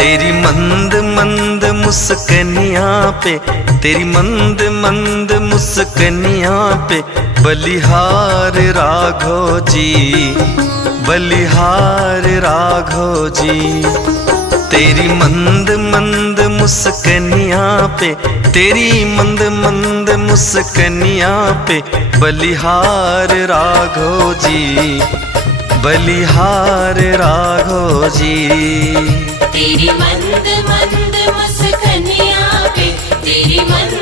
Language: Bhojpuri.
तेरी मंद मंद मुस्कनियाँ पे, तेरी मंद मंद मुस्कनियाँ पे बलिहार राघो जी, बलिहार राघो जी। तेरी मंद मंद मुस्कनियाँ पे, तेरी मंद मंद मुस्कनियाँ पे बलिहार राघो जी, बलिहार राघो जी। तेरी मंद मंद मुस्कनियाँ पे, तेरी मंद